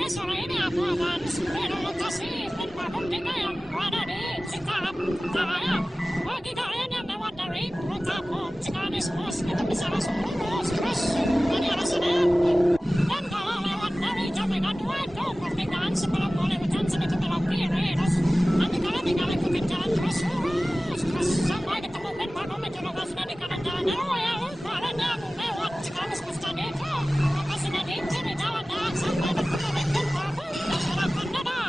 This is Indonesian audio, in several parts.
Jadi sore ini aku akan berorientasi dan parfum kita yang berada di Citayam, Raya. Bagi kalian yang lewat dari Protapop, Cicanis Bos, itu bisa langsung lurus terus dari arah sana. Dan kalau lewat dari Jamaica 2 itu pertigaan sebelum Bollywood Johnson itu belok kiri. Terus nanti kalian tinggal ikutin jalan terus lurus terus sampai ketemu band parfum itu lokasinya di kanan jalannya. Oh ya, kalian yang lewat Cicanis Bos tadi itu lokasinya di kiri jalannya sampai ketemu band parfum. Silakan dadah.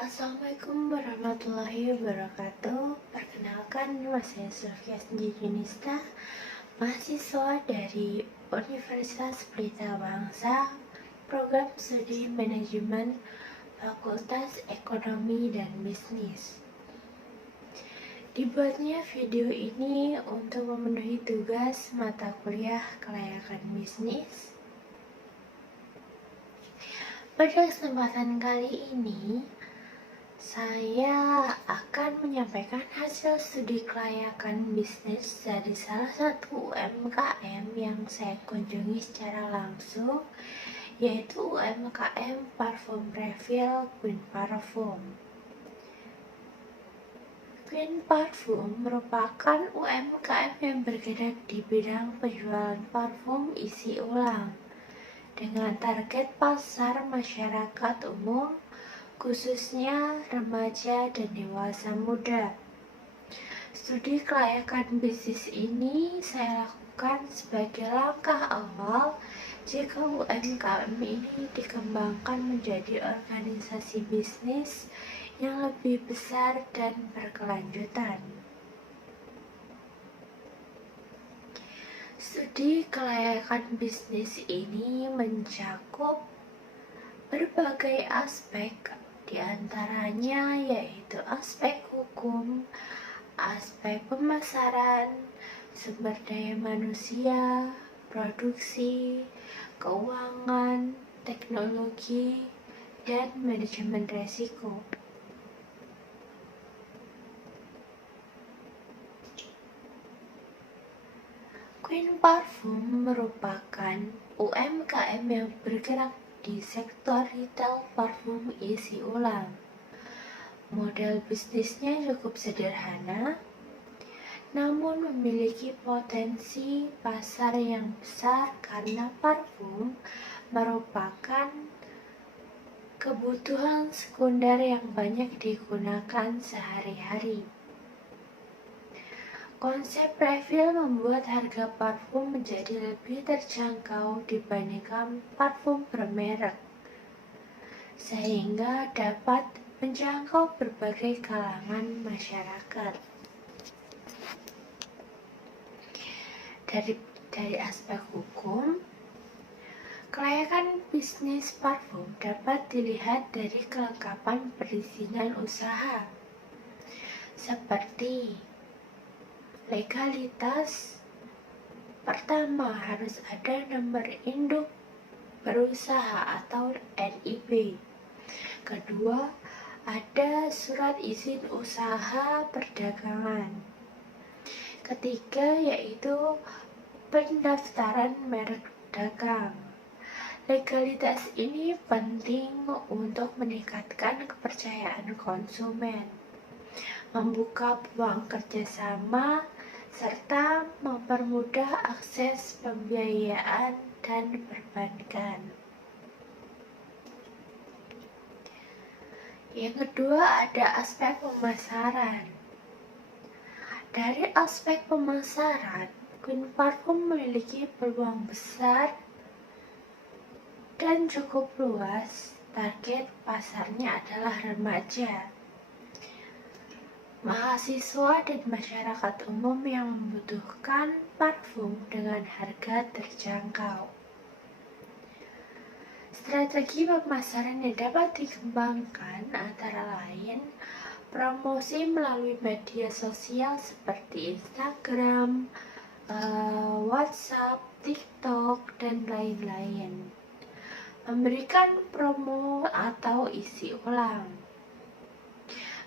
Assalamualaikum warahmatullahi wabarakatuh. Perkenalkan, nama saya Sylvia Junista, mahasiswa dari Universitas Pelita Bangsa, Program Studi Manajemen, Fakultas Ekonomi dan Bisnis. Dibuatnya video ini untuk memenuhi tugas mata kuliah kelayakan bisnis. Pada kesempatan kali ini, saya akan menyampaikan hasil studi kelayakan bisnis dari salah satu UMKM yang saya kunjungi secara langsung, yaitu UMKM Parfum Refill Queen Parfum. Queen Parfum merupakan UMKM yang bergerak di bidang penjualan parfum isi ulang dengan target pasar masyarakat umum, khususnya remaja dan dewasa muda. Studi kelayakan bisnis ini saya lakukan sebagai langkah awal jika UMKM ini dikembangkan menjadi organisasi bisnis yang lebih besar dan berkelanjutan. Studi kelayakan bisnis ini mencakup berbagai aspek, di antaranya yaitu aspek hukum, aspek pemasaran, sumber daya manusia, produksi, keuangan, teknologi, dan manajemen risiko. Queen Parfum merupakan UMKM yang bergerak di sektor retail parfum isi ulang. Model bisnisnya cukup sederhana, namun memiliki potensi pasar yang besar karena parfum merupakan kebutuhan sekunder yang banyak digunakan sehari-hari. Konsep refill membuat harga parfum menjadi lebih terjangkau dibandingkan parfum bermerek, sehingga dapat menjangkau berbagai kalangan masyarakat. Dari aspek hukum, kelayakan bisnis parfum dapat dilihat dari kelengkapan perizinan usaha, seperti legalitas. Pertama, harus ada nomor induk berusaha atau NIB. Kedua, ada surat izin usaha perdagangan. Ketiga, yaitu pendaftaran merek dagang. Legalitas ini penting untuk meningkatkan kepercayaan konsumen, membuka peluang kerjasama, serta mempermudah akses pembiayaan dan perbankan. Yang kedua, ada aspek pemasaran. Dari aspek pemasaran, Queen Parfum memiliki peluang besar dan cukup luas. Target pasarnya adalah remaja. mahasiswa dan masyarakat umum yang membutuhkan parfum dengan harga terjangkau. Strategi pemasaran yang dapat dikembangkan antara lain promosi melalui media sosial seperti Instagram, WhatsApp, TikTok, dan lain-lain. Memberikan promo atau isi ulang.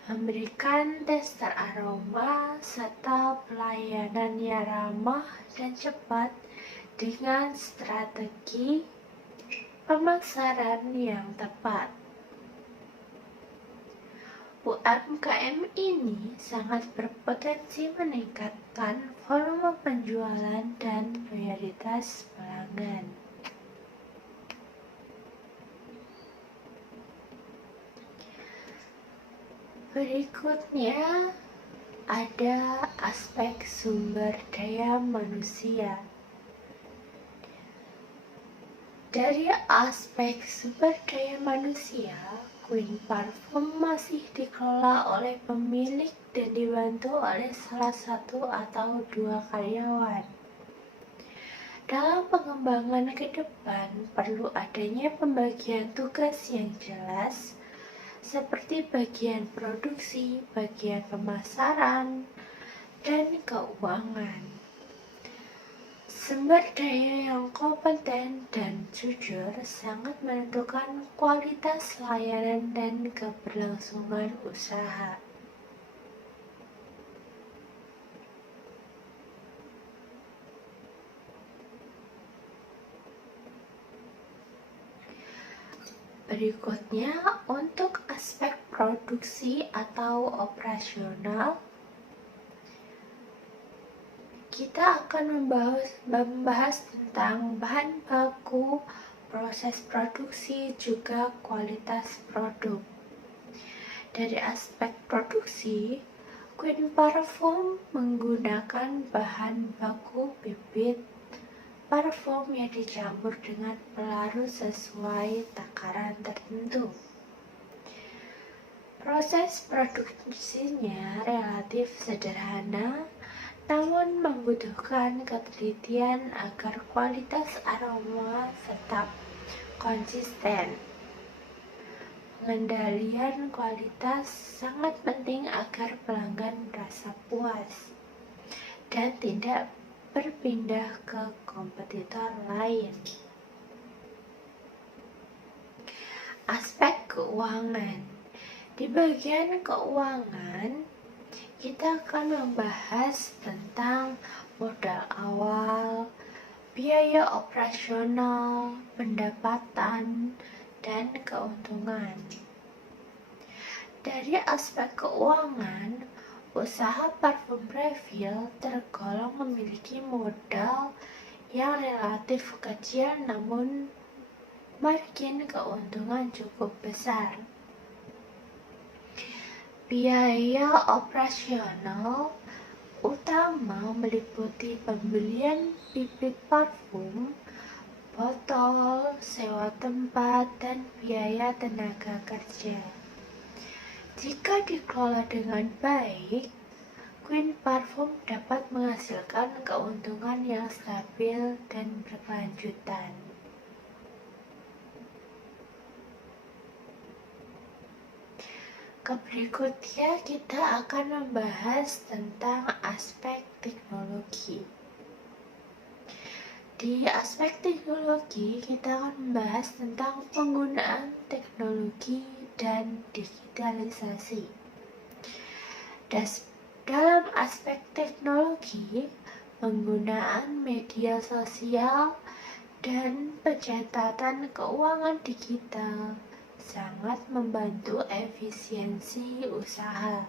Memberikan tester aroma serta pelayanan yang ramah dan cepat dengan strategi pemasaran yang tepat. UMKM ini sangat berpotensi meningkatkan volume penjualan dan loyalitas pelanggan. Berikutnya ada aspek sumber daya manusia. Dari aspek sumber daya manusia, Queen Parfum masih dikelola oleh pemilik dan dibantu oleh salah satu atau dua karyawan. Dalam pengembangan ke depan, perlu adanya pembagian tugas yang jelas, seperti bagian produksi, bagian pemasaran, dan keuangan. Sumber daya yang kompeten dan jujur sangat menentukan kualitas layanan dan keberlangsungan usaha. Berikutnya, untuk aspek produksi atau operasional, kita akan membahas tentang bahan baku, proses produksi, juga kualitas produk. Dari aspek produksi, Queen Parfum menggunakan bahan baku bibit parfum yang dicampur dengan pelarut sesuai takaran tertentu. Proses produksinya relatif sederhana, namun membutuhkan ketelitian agar kualitas aroma tetap konsisten. Pengendalian kualitas sangat penting agar pelanggan merasa puas dan tidak berpindah ke kompetitor lain. Aspek keuangan. Di bagian keuangan, kita akan membahas tentang modal awal, biaya operasional, pendapatan, dan keuntungan. Dari aspek keuangan, usaha parfum refill tergolong memiliki modal yang relatif kecil namun margin keuntungan cukup besar. Biaya operasional utama meliputi pembelian bibit parfum, botol, sewa tempat, dan biaya tenaga kerja. Jika dikelola dengan baik, Queen Parfum dapat menghasilkan keuntungan yang stabil dan berkelanjutan. Berikutnya kita akan membahas tentang aspek teknologi. Di aspek teknologi, kita akan membahas tentang penggunaan teknologi dan digitalisasi. Dalam aspek teknologi, penggunaan media sosial dan pencatatan keuangan digital sangat membantu efisiensi usaha.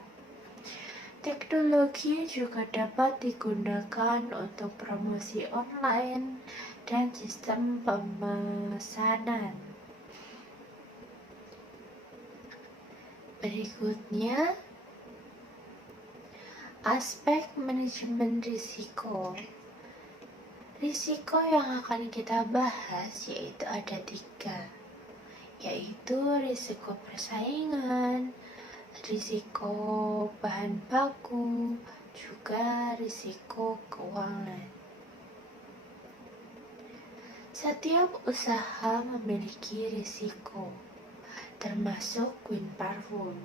Teknologi juga dapat digunakan untuk promosi online dan sistem pemesanan. Berikutnya, aspek manajemen risiko. Risiko yang akan kita bahas yaitu ada 3, yaitu risiko persaingan, risiko bahan baku, juga risiko keuangan. Setiap usaha memiliki risiko, termasuk Queen Parfum.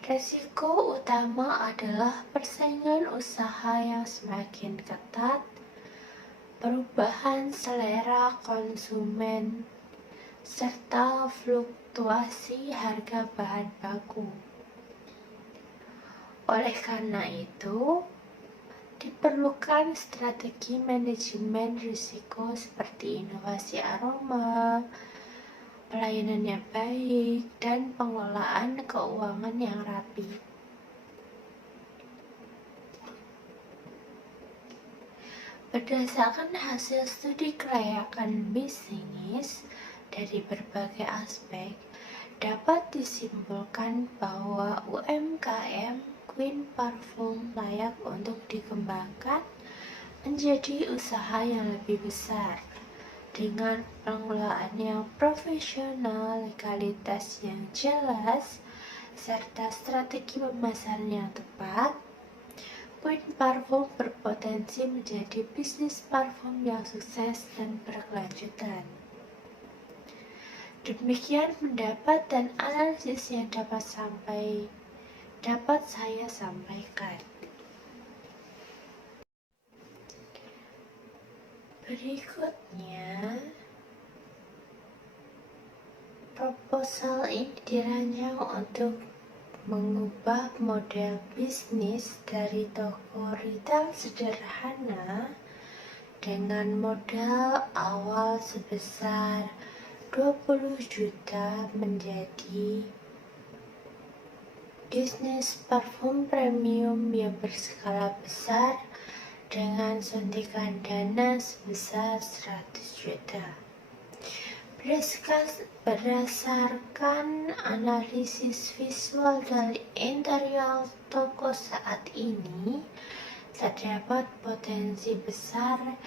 Risiko utama adalah persaingan usaha yang semakin ketat, perubahan selera konsumen, serta fluktuasi harga bahan baku. Oleh karena itu, diperlukan strategi manajemen risiko seperti inovasi aroma, pelayanan yang baik, dan pengelolaan keuangan yang rapi. Berdasarkan hasil studi kelayakan bisnis dari berbagai aspek, dapat disimpulkan bahwa UMKM Queen Parfum layak untuk dikembangkan menjadi usaha yang lebih besar dengan pengelolaan yang profesional, legalitas yang jelas, serta strategi pemasaran yang tepat. Queen Parfum berpotensi menjadi bisnis parfum yang sukses dan berkelanjutan. Demikian pendapat dan analisis yang dapat saya sampaikan. Berikutnya, proposal ini dirancang untuk mengubah model bisnis dari toko retail sederhana dengan modal awal sebesar 20 juta menjadi bisnis parfum premium yang berskala besar dengan suntikan dana sebesar 100 juta. Berdasarkan analisis visual dari interior toko saat ini, terdapat potensi besar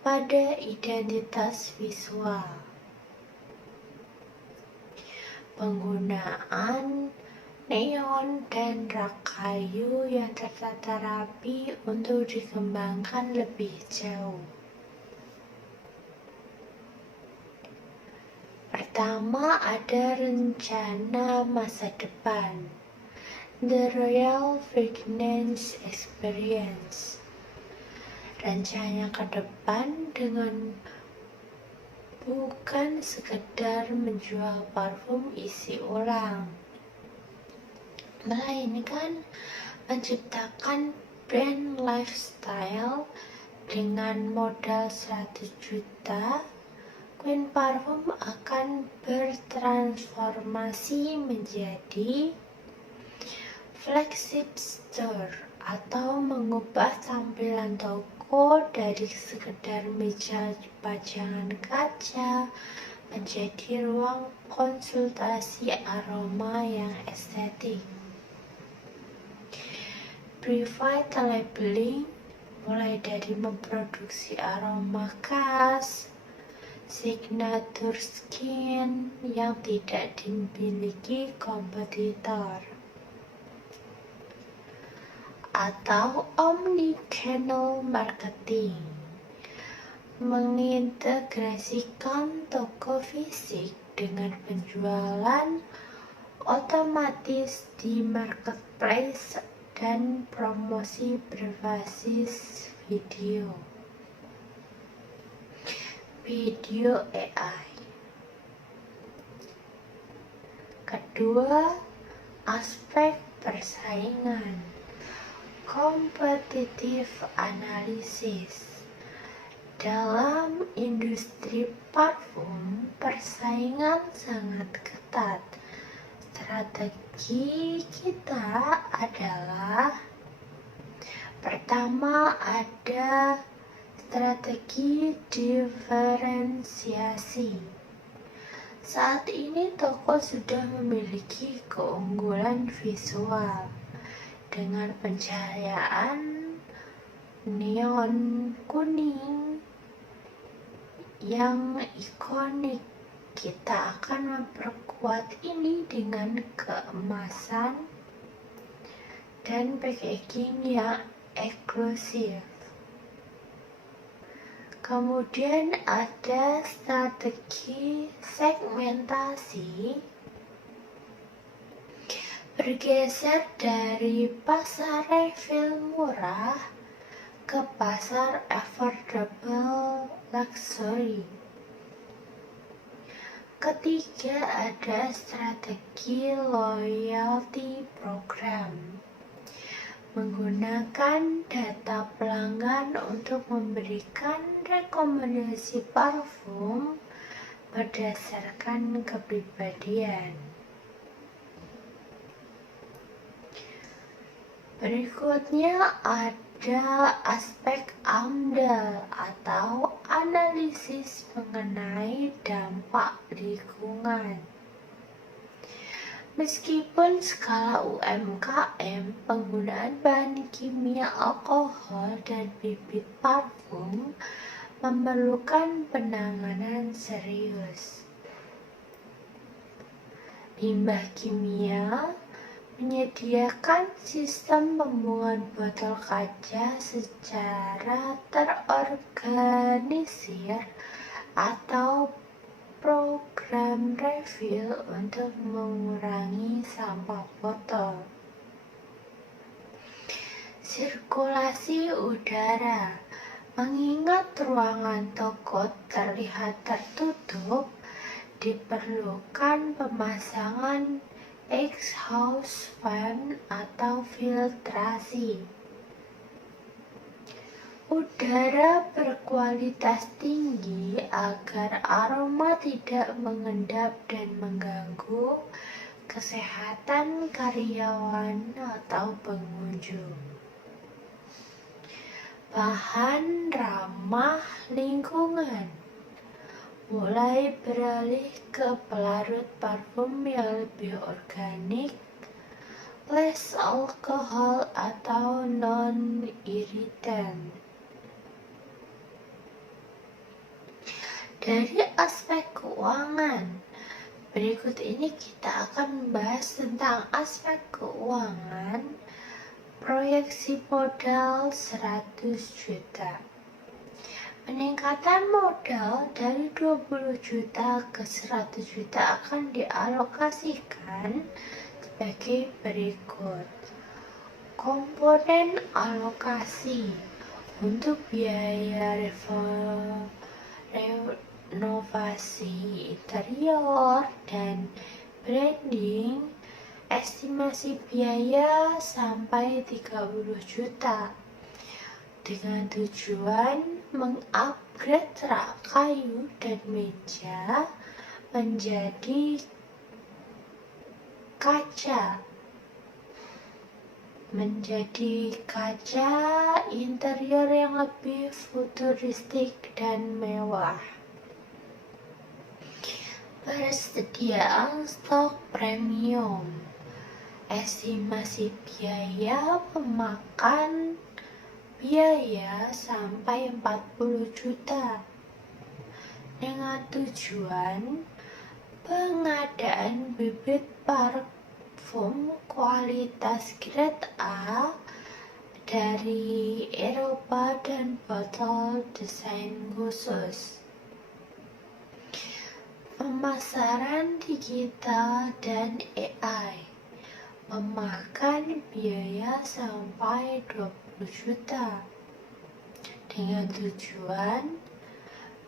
pada identitas visual. Penggunaan neon dan rak kayu yang tertata rapi untuk dikembangkan lebih jauh. Pertama, ada rencana masa depan, The Royal Fragrance Experience. Rencana ke depan dengan bukan sekedar menjual parfum isi ulang, melainkan menciptakan brand lifestyle. Dengan modal 100 juta. Queen Parfum akan bertransformasi menjadi flagship store atau mengubah tampilan toko dari sekedar meja pajangan kaca menjadi ruang konsultasi aroma yang estetik. Private labeling mulai dari memproduksi aroma khas, signature skin yang tidak dimiliki kompetitor, atau omni-channel marketing, mengintegrasikan toko fisik dengan penjualan otomatis di marketplace dan promosi berbasis video AI. Kedua, aspek persaingan, competitive analysis. Dalam industri parfum, persaingan sangat ketat. Strategi kita adalah: pertama, ada strategi diferensiasi. Saat ini toko sudah memiliki keunggulan visual dengan pencahayaan neon kuning yang ikonik kita akan memperkuat ini dengan keemasan dan packaging yang eksklusif. Kemudian ada strategi segmentasi, bergeser dari pasar refill murah ke pasar affordable luxury. Ketiga, ada strategi loyalty program, menggunakan data pelanggan untuk memberikan rekomendasi parfum berdasarkan kepribadian. Berikutnya ada aspek AMDAL atau analisis mengenai dampak lingkungan. Meskipun skala UMKM, penggunaan bahan kimia, alkohol, dan bibit parfum memerlukan penanganan serius. Limbah kimia menyediakan sistem pembuangan botol kaca secara terorganisir atau program refill untuk mengurangi sampah botol. Sirkulasi udara, mengingat ruangan toko terlihat tertutup, diperlukan pemasangan exhaust fan atau filtrasi. Udara berkualitas tinggi agar aroma tidak mengendap dan mengganggu kesehatan karyawan atau pengunjung. Bahan ramah lingkungan, mulai beralih ke pelarut parfum yang lebih organik, less alkohol atau non-iritan. Dari aspek keuangan, berikut ini kita akan membahas tentang aspek keuangan. Proyeksi modal 100 juta. Peningkatan modal dari 20 juta ke 100 juta akan dialokasikan sebagai berikut. Komponen alokasi untuk biaya renovasi interior dan branding, estimasi biaya sampai 30 juta dengan tujuan mengupgrade rak kayu dan meja menjadi kaca interior yang lebih futuristik dan mewah. Persediaan stok premium, estimasi biaya memakan biaya sampai 40 juta dengan tujuan pengadaan bibit parfum kualitas grade A dari Eropa dan botol desain khusus. Pemasaran digital dan AI memakan biaya sampai 20 juta dengan tujuan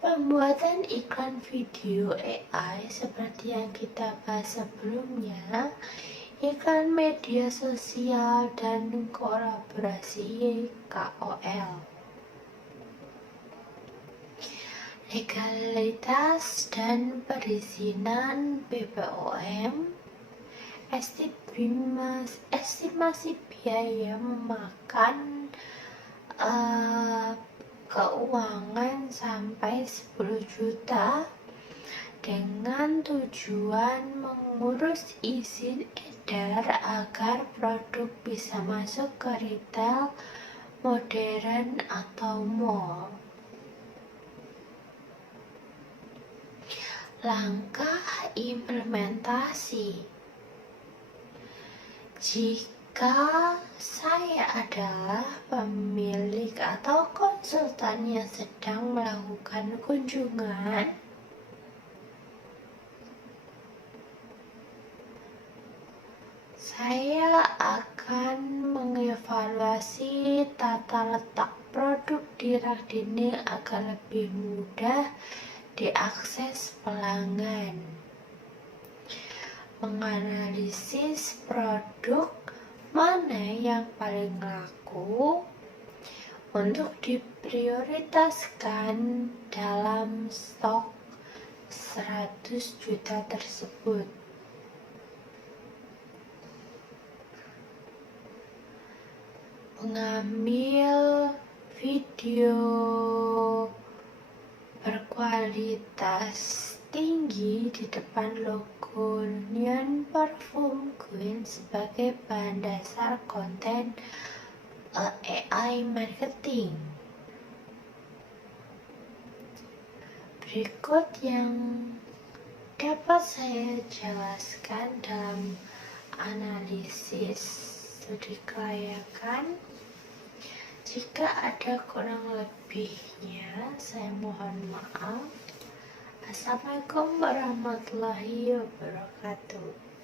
pembuatan iklan video AI seperti yang kita bahas sebelumnya, iklan media sosial dan kolaborasi KOL. Legalitas dan perizinan BPOM, estimasi biaya memakan keuangan sampai 10 juta dengan tujuan mengurus izin edar agar produk bisa masuk ke retail modern atau mall. Langkah implementasi. Jika saya adalah pemilik atau konsultan yang sedang melakukan kunjungan, saya akan mengevaluasi tata letak produk di rak dinding agar lebih mudah diakses pelanggan. Menganalisis produk mana yang paling laku untuk diprioritaskan dalam stok 100 juta tersebut. Mengambil video berkualitas tinggi di depan logo Neon Parfum Queen sebagai bahan dasar konten AI marketing. Berikut yang dapat saya jelaskan dalam analisis studi kelayakan. Jika ada kurang lebihnya, saya mohon maaf. Assalamualaikum warahmatullahi wabarakatuh.